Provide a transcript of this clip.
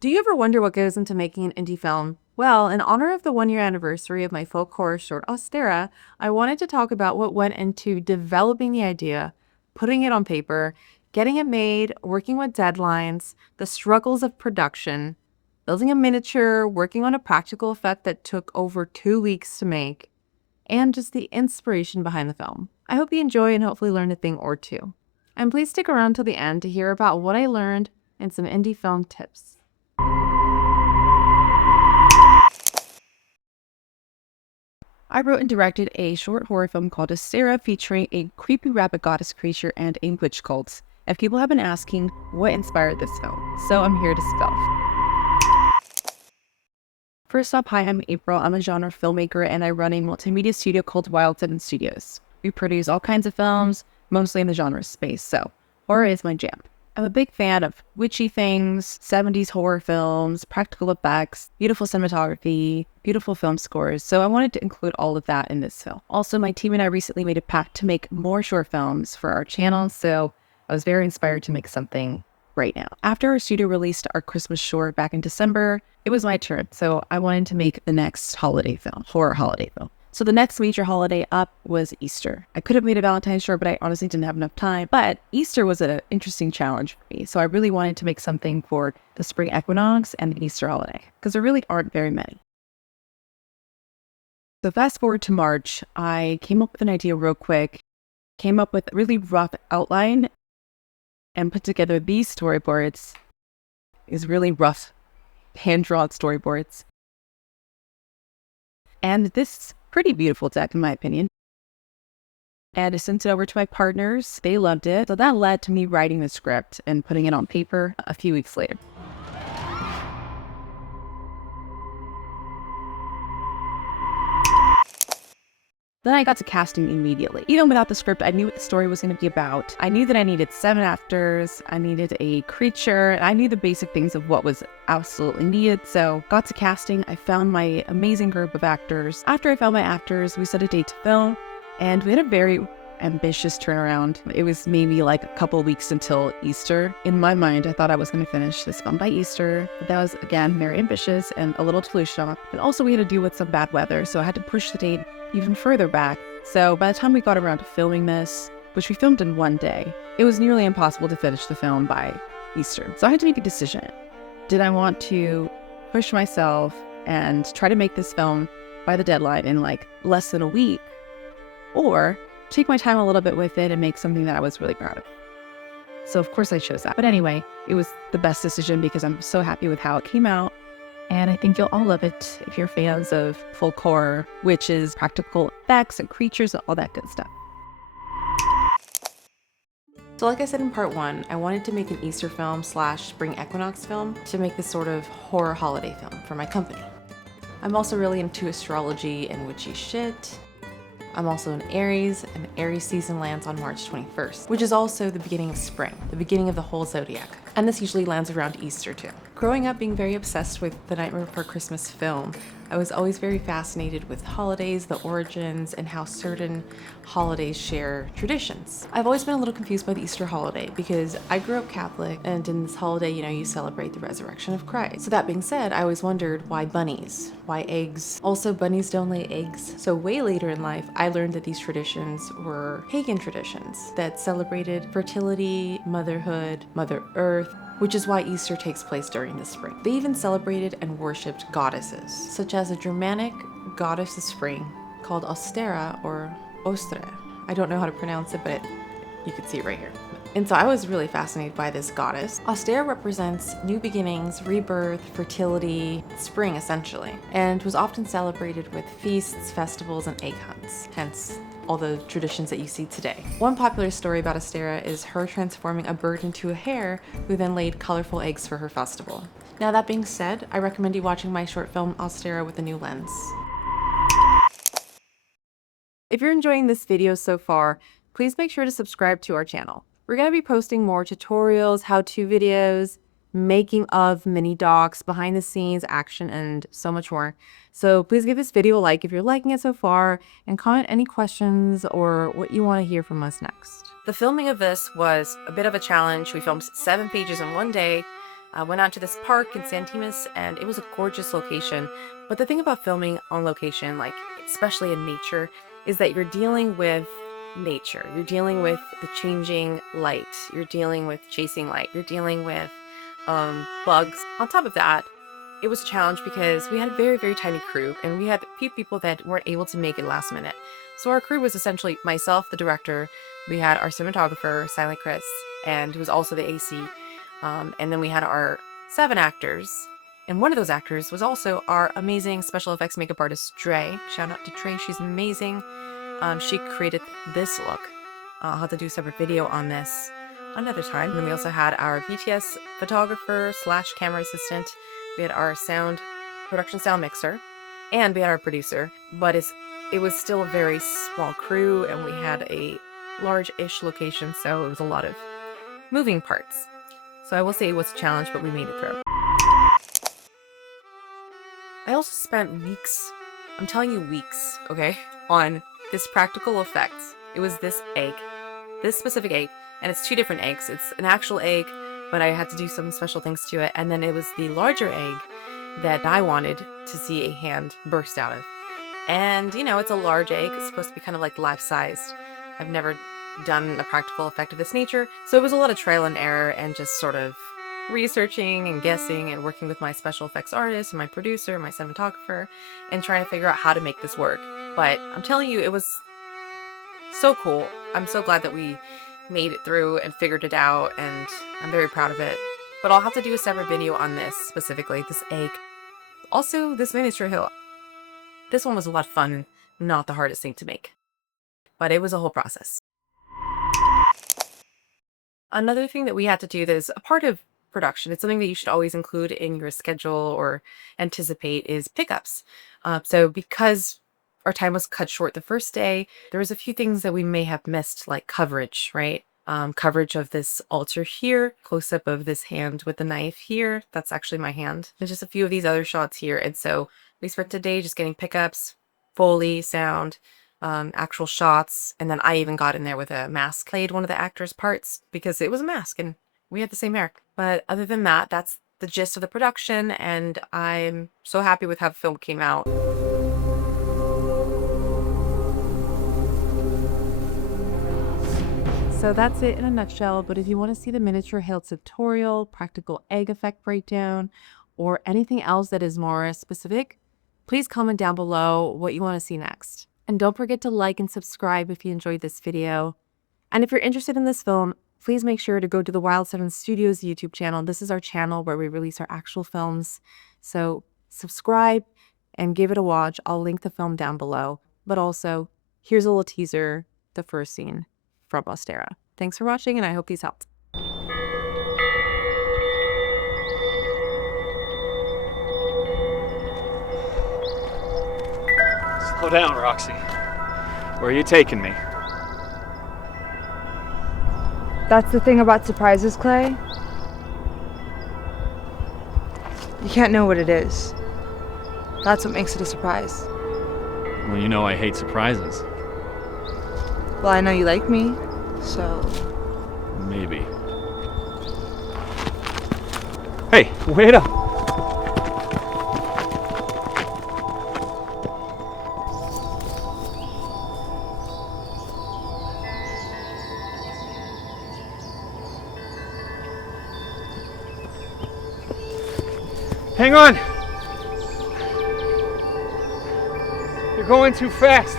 Do you ever wonder what goes into making an indie film? Well, in honor of the 1 year anniversary of my folk horror short Austera, I wanted to talk about what went into developing the idea, putting it on paper, getting it made, working with deadlines, the struggles of production, building a miniature, working on a practical effect that took over 2 weeks to make, and just the inspiration behind the film. I hope you enjoy and hopefully learn a thing or two. And please stick around till the end to hear about what I learned and some indie film tips. I wrote and directed a short horror film called OSTARA featuring a creepy rabbit goddess creature and a witch cult. And people have been asking what inspired this film, so I'm here to spill. First up, hi, I'm April. I'm a genre filmmaker and I run a multimedia studio called Wild 7 Studios. We produce all kinds of films, mostly in the genre space, so horror is my jam. I'm a big fan of witchy things, 70s horror films, practical effects, beautiful cinematography, beautiful film scores, so I wanted to include all of that in this film. Also, my team and I recently made a pact to make more short films for our channel, so I was very inspired to make something right now. After our studio released our Christmas short back in December, it was my turn, so I wanted to make the next holiday film, horror holiday film. So the next major holiday up was Easter. I could have made a Valentine's short, but I honestly didn't have enough time. But Easter was an interesting challenge for me. So I really wanted to make something for the spring equinox and the Easter holiday, because there really aren't very many. So fast forward to March, I came up with an idea real quick, came up with a really rough outline, and put together these storyboards. These really rough, hand-drawn storyboards. And this pretty beautiful deck, in my opinion. And I sent it over to my partners. They loved it. So that led to me writing the script and putting it on paper a few weeks later. Then I got to casting immediately. Even without the script, I knew what the story was going to be about. I knew that I needed 7 actors, I needed a creature, and I knew the basic things of what was absolutely needed. So got to casting, I found my amazing group of actors. After I found my actors, we set a date to film, and we had a very ambitious turnaround. It was maybe like a couple weeks until Easter. In my mind, I thought I was going to finish this film by Easter, but that was, again, very ambitious and a little delusional. And also we had to deal with some bad weather, so I had to push the date even further back. So by the time we got around to filming this, which we filmed in one day, it was nearly impossible to finish the film by Easter. So I had to make a decision. Did I want to push myself and try to make this film by the deadline in like less than a week, or take my time a little bit with it and make something that I was really proud of? So of course I chose that. But anyway, it was the best decision because I'm so happy with how it came out. And I think you'll all love it if you're fans of folk horror, witches, practical effects, and creatures, and all that good stuff. So like I said in part 1, I wanted to make an Easter film / spring equinox film to make this sort of horror holiday film for my company. I'm also really into astrology and witchy shit. I'm also an Aries, and Aries season lands on March 21st, which is also the beginning of spring, the beginning of the whole zodiac. And this usually lands around Easter too. Growing up being very obsessed with the Nightmare Before Christmas film, I was always very fascinated with holidays, the origins, and how certain holidays share traditions. I've always been a little confused by the Easter holiday because I grew up Catholic, and in this holiday, you celebrate the resurrection of Christ. So that being said, I always wondered why bunnies? Why eggs? Also, bunnies don't lay eggs. So way later in life, I learned that these traditions were pagan traditions that celebrated fertility, motherhood, Mother Earth, which is why Easter takes place during the spring. They even celebrated and worshipped goddesses, such as a Germanic goddess of spring called Ostera or Ostra. I don't know how to pronounce it, but you can see it right here. And so I was really fascinated by this goddess. Ostera represents new beginnings, rebirth, fertility, spring essentially, and was often celebrated with feasts, festivals, and egg hunts, hence all the traditions that you see today. One popular story about Ostera is her transforming a bird into a hare who then laid colorful eggs for her festival. Now that being said, I recommend you watching my short film Ostera with a new lens. If you're enjoying this video so far, please make sure to subscribe to our channel. We're going to be posting more tutorials, how-to videos, making of mini docs, behind the scenes, action, and so much more. So please give this video a like if you're liking it so far, and comment any questions or what you want to hear from us next. The filming of this was a bit of a challenge. We filmed 7 pages in one day, I went out to this park in San Dimas, and it was a gorgeous location. But the thing about filming on location, like especially in nature, is that you're dealing with nature. You're dealing with the changing light. You're dealing with chasing light. You're dealing with bugs. On top of that, it was a challenge because we had a very, very tiny crew, and we had a few people that weren't able to make it last minute. So our crew was essentially myself, the director. We had our cinematographer, Silent Chris, and who was also the AC. And then we had our 7 actors, and one of those actors was also our amazing special effects makeup artist, Dre. Shout out to Dre, she's amazing. She created this look. I'll have to do a separate video on this another time. And then we also had our VTS photographer / camera assistant. We had our production sound mixer, and we had our producer. But it was still a very small crew, and we had a large-ish location, so it was a lot of moving parts. So I will say it was a challenge, but we made it through. I also spent weeks, I'm telling you weeks, okay, on this practical effects. It was this egg, this specific egg, and it's 2 different eggs. It's an actual egg, but I had to do some special things to it. And then it was the larger egg that I wanted to see a hand burst out of. And, you know, it's a large egg. It's supposed to be kind of like life-sized. I've never done a practical effect of this nature, so it was a lot of trial and error and just sort of researching and guessing and working with my special effects artist and my producer and my cinematographer and trying to figure out how to make this work. But I'm telling you, it was so cool. I'm so glad that we made it through and figured it out, and I'm very proud of it. But I'll have to do a separate video on this, specifically this egg. Also, this miniature hill. This one was a lot of fun, not the hardest thing to make, but it was a whole process. Another thing that we had to do that is a part of production, it's something that you should always include in your schedule or anticipate, is pickups. So because our time was cut short the first day, there was a few things that we may have missed, like coverage, right? Coverage of this altar here, close-up of this hand with the knife here. That's actually my hand. There's just a few of these other shots here. And so we spent today just getting pickups, Foley, sound, actual shots, and then I even got in there with a mask. Played one of the actors' parts because it was a mask and we had the same hair. But other than that, that's the gist of the production, and I'm so happy with how the film came out. So that's it in a nutshell, but if you want to see the miniature hail tutorial, practical egg effect breakdown, or anything else that is more specific, please comment down below what you want to see next. And don't forget to like and subscribe if you enjoyed this video. And if you're interested in this film, please make sure to go to the Wild 7 Studios YouTube channel. This is our channel where we release our actual films. So subscribe and give it a watch. I'll link the film down below. But also, here's a little teaser, the first scene from OSTARA. Thanks for watching, and I hope these helped. Slow down, Roxy. Where are you taking me? That's the thing about surprises, Clay. You can't know what it is. That's what makes it a surprise. Well, you know I hate surprises. Well, I know you like me, so... Maybe. Hey, wait up! Hang on! You're going too fast.